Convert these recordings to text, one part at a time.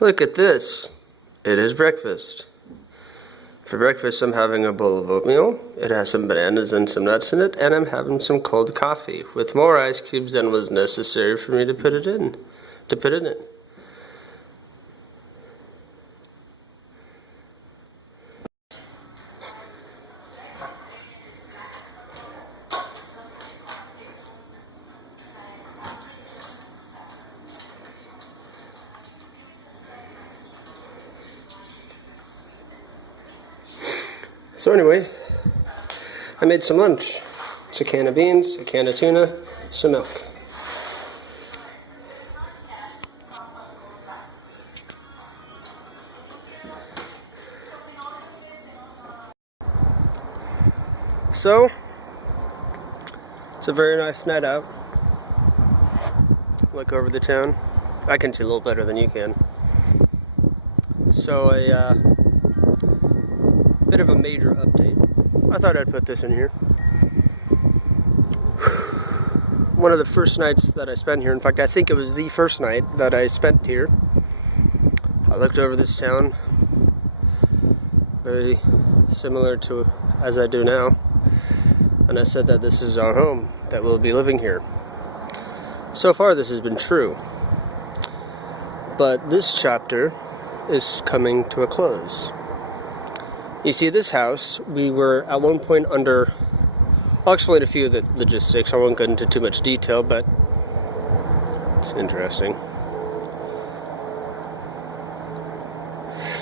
Look at this. It is breakfast. For breakfast, I'm having a bowl of oatmeal. It has some bananas and some nuts in it, and I'm having some cold coffee with more ice cubes than was necessary for me to put it in. So anyway, I made some lunch. It's a can of beans, a can of tuna, some milk. So, it's a very nice night out. Look over the town. I can see a little better than you can. So a bit of a major update. I thought I'd put this in here. One of the first nights that I spent here, in fact I think it was the first night that I spent here, I looked over this town, very similar to as I do now, and I said that this is our home, that we'll be living here. So far this has been true, but this chapter is coming to a close. You see, this house, we were at one point under, I'll explain a few of the logistics, I won't get into too much detail, but it's interesting.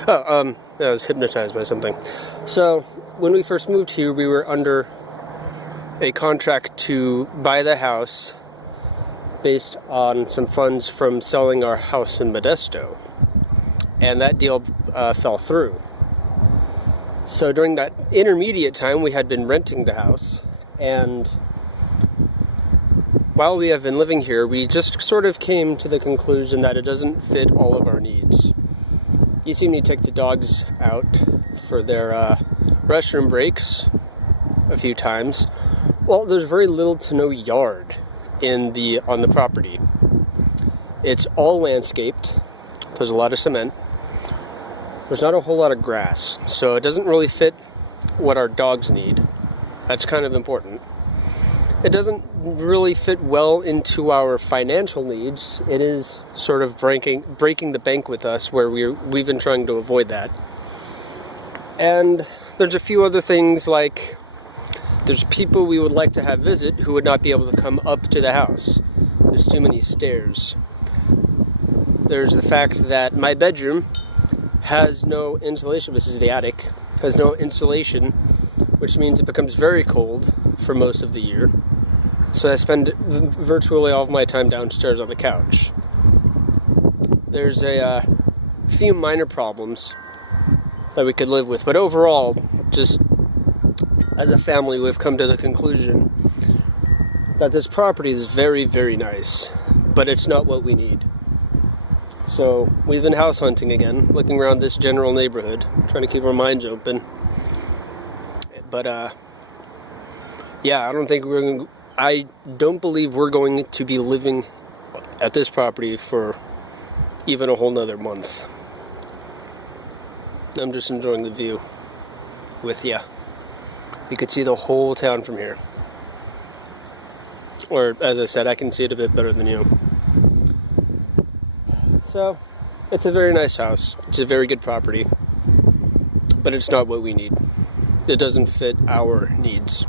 I was hypnotized by something. So, when we first moved here, we were under a contract to buy the house based on some funds from selling our house in Modesto. And that deal fell through. So during that intermediate time, we had been renting the house, and while we have been living here, we just sort of came to the conclusion that it doesn't fit all of our needs. You see me take the dogs out for their restroom breaks a few times. Well, there's very little to no yard on the property. It's all landscaped. There's a lot of cement. There's not a whole lot of grass, so it doesn't really fit what our dogs need. That's kind of important. It doesn't really fit well into our financial needs. It is sort of breaking the bank with us, where we've been trying to avoid that. And there's a few other things, like there's people we would like to have visit who would not be able to come up to the house. There's too many stairs. There's the fact that my bedroom has no insulation. This is the attic. Has no insulation, which means it becomes very cold for most of the year. So I spend virtually all of my time downstairs on the couch. There's a few minor problems that we could live with, but overall, just as a family, we've come to the conclusion that this property is very, very nice, but it's not what we need. So we've been house hunting again, looking around this general neighborhood, trying to keep our minds open. But yeah, I don't believe we're going to be living at this property for even a whole nother month. I'm just enjoying the view with you. You could see the whole town from here. Or, as I said, I can see it a bit better than you. So, it's a very nice house. It's a very good property. But it's not what we need. It doesn't fit our needs.